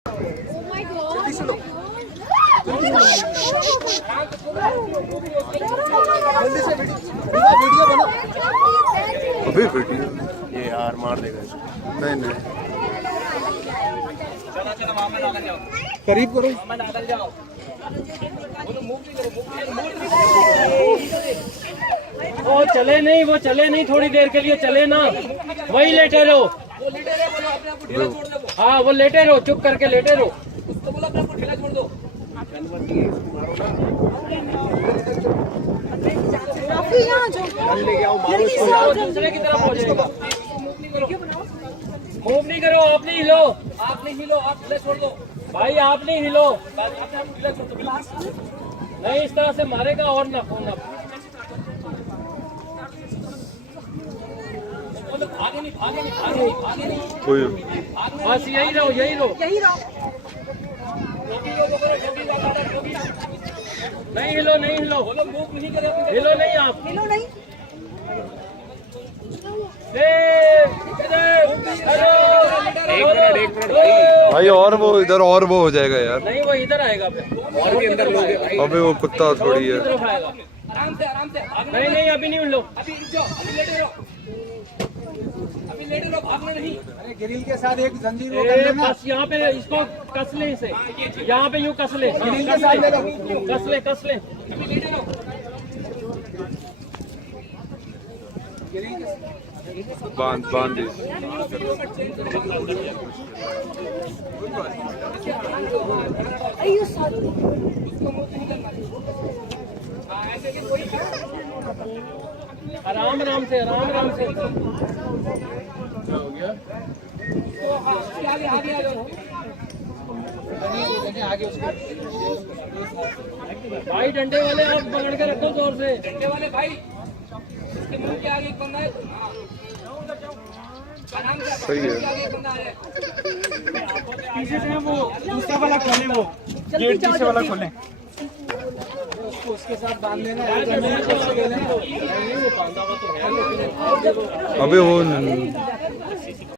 अभी वीडियो ये यार मार देगा इसको। नहीं नहीं करीब करो। वो चले नहीं थोड़ी देर के लिए चले ना, वही लेटे रहो। हाँ वो लेटे रहो, चुप करके लेटे रहो। उसको बोलो अपने ठेला छोड़ दो। दूसरे की तरफ हो जाएगा। मूव नहीं करो, आप नहीं हिलो, आप ठेला छोड़ दो भाई, आप नहीं हिलो। नहीं इस तरह से मारेगा और ना फोन भागे नहीं। कोई बस यही रहो। नहीं हिलो हिलो नहीं आप। भाई और वो इधर और वो हो जाएगा यार। नहीं वो इधर आएगा और भी अंदर लोग हैं। अबे वो कुत्ता थोड़ी है। आराम से नहीं अभी नहीं लो, अभी लेटे रहो, भागना नहीं। अरे ग्रिल के साथ एक जंजीर वो कर ए, लेना। बस यहाँ पे इसको कस ले, इसे यहाँ पे यूँ कस ले, ग्रिल के साथ ले लो। कस ले। बांध दे। आराम से हो गया भाई, डंडे वाले आप पकड़ के रखो जोर से। डंडे वाले भाई उसके मुंह के आगे एक बंदा है। सही है। पीछे से वो दूसरा वाला खोलें, वो गेट पीछे वाला खोलें। उसके साथ बांध लेना। अबे वो